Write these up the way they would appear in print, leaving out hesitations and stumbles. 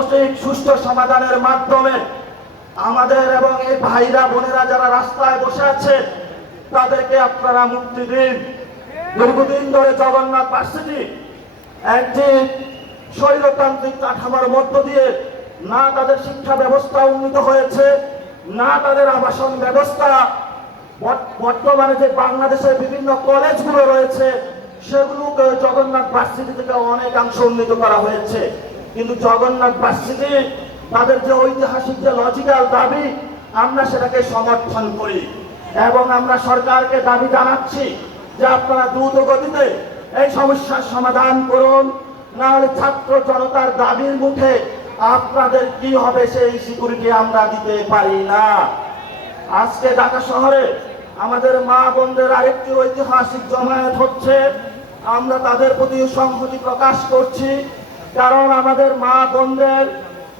সঠিক সুষ্ঠু সমাধানের মাধ্যমে আমাদের এবং এই ভাইরা বোনেরা যারা রাস্তায় বসে আছে তাদেরকে আপনারা মুক্তি দিন। দীর্ঘদিন ধরে জগন্নাথ ভার্সিটি একটি স্বৈরতান্ত্রিক কাঠামোর মধ্য দিয়ে না তাদের শিক্ষা ব্যবস্থা উন্নীত হয়েছে, না তাদের আবাসন ব্যবস্থা। বর্তমানে যে বাংলাদেশের বিভিন্ন কলেজগুলো রয়েছে সেগুলোকে জগন্নাথ ভার্সিটি থেকে অনেকাংশ উন্নীত করা হয়েছে, কিন্তু জগন্নাথ ভার্সিটি তাদের যে ঐতিহাসিক যে লজিক্যাল দাবি আমরা সেটাকে সমর্থন করি এবং আমরা সরকারকে দাবি জানাচ্ছি যে আপনারা দ্রুত গতিতে এই সমস্যার সমাধান করুন, না হলে ছাত্র জনতার দাবির মুখে আপনাদের কি হবে সেই সিকিউরিটি আমরা দিতে পারি না। আজকে ঢাকা শহরে আমাদের মা বোনদের আরেকটি ঐতিহাসিক জমায়েত হচ্ছে, আমরা তাদের প্রতি সংহতি প্রকাশ করছি, কারণ আমাদের মা বোনদের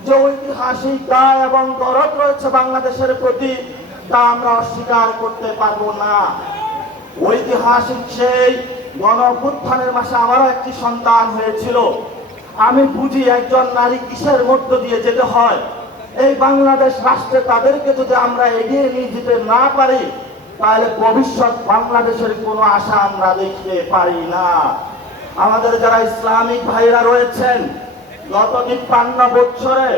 যে ঐতিহাসিক দায় এবং দরদ রয়েছে বাংলাদেশের প্রতি তা আমরা অস্বীকার করতে পারবো না। ঐতিহাসিক সেই গণঅভ্যুত্থানের মাসে আমারও একটি সন্তান হয়েছিল। আমি বুঝি একজন নারী কিসের মধ্য দিয়ে যেতে হয়। এই বাংলাদেশ রাষ্ট্রে তাদেরকে যদি আমরা এগিয়ে নিয়ে যেতে না পারি তাহলে ভবিষ্যৎ বাংলাদেশের কোনো আশা আমরা দেখতে পারি না। আমাদের যারা ইসলামিক ভাইরা রয়েছেন গত ৫৩ বছরে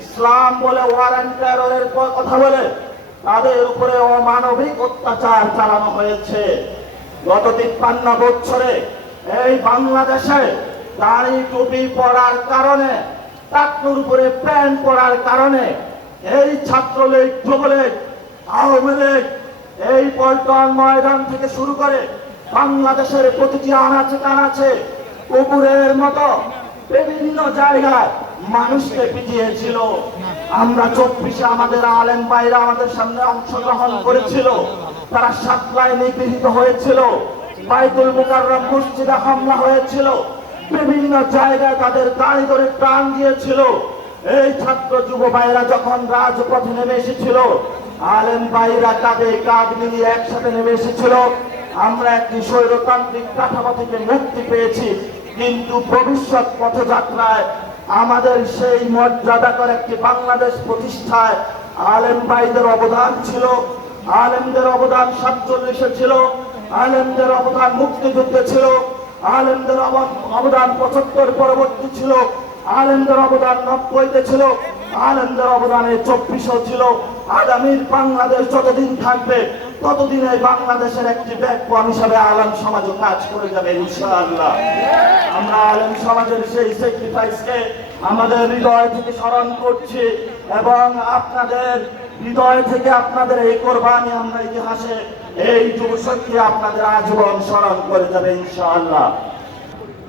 ইসলাম বলে ওয়ার অ্যান্ড টেররের কথা বলে তাদের উপরে অমানবিক অত্যাচার চালানো হয়েছে। গত ৫৩ বছরে এই বাংলাদেশে দাড়ি টুপি পরার কারণে, টাকনুর উপরে প্যান্ট পরার কারণে এই ছাত্রলীগ, যুবলীগ, আওয়ামী লীগ এই পল্টন ময়দান থেকে শুরু করে বাংলাদেশের প্রতিটি আনাচে কানাচে কুকুরের মতো বিভিন্ন জায়গায় মানুষকে পিটিয়েছিল। আমরা ২৪-এ আমাদের আলেম ভাইরা আমাদের সামনে অংশগ্রহণ করেছিল, তারা সাতলায় নিগৃহীত হয়েছিল, বাইতুল মুকাররম মসজিদে হামলা হয়েছিল, বিভিন্ন জায়গায় তাদের দাড়ি ধরে প্রাণ দিয়েছিল। এই ছাত্র যুব ভাইরা যখন রাজপথে নেমে এসেছিল আলেম ভাইরা কাঁধে কাঁধ মিলিয়ে একসাথে নেমে এসেছিল। আমরা একটি স্বৈরতান্ত্রিক কাঠামো থেকে মুক্তি পেয়েছি, কিন্তু ভবিষ্যৎ পথযাত্রায় আমাদের সেই মর্যাদাকর একটি বাংলাদেশ প্রতিষ্ঠায় আলেম ভাইদের অবদান ছিল। আলেমদের অবদান ৪৭-এ ছিল, আলেমদের অবদান মুক্তিযুদ্ধে ছিল, আলেমদের অবদান ৭৫ পরবর্তী ছিল, আলেমদের অবদান ৯০-তে ছিল, আলেমদের অবদানে ২৪-ও ছিল। আগামীর বাংলাদেশ যতদিন থাকবে ততদিন এই বাংলাদেশের একটি ব্যাকবোন হিসাবে আলেম সমাজও কাজ করে যাবে ইনশাআল্লাহ। আমরা আলেম সমাজের সেই স্যাক্রিফাইসকে আমাদের হৃদয় থেকে স্মরণ করছি এবং আপনাদের হৃদয় থেকে আপনাদের এই কোরবানি আমরা ইতিহাসে এই যুবশক্তি আপনাদের আজীবন স্মরণ করে যাবে ইনশাআল্লাহ।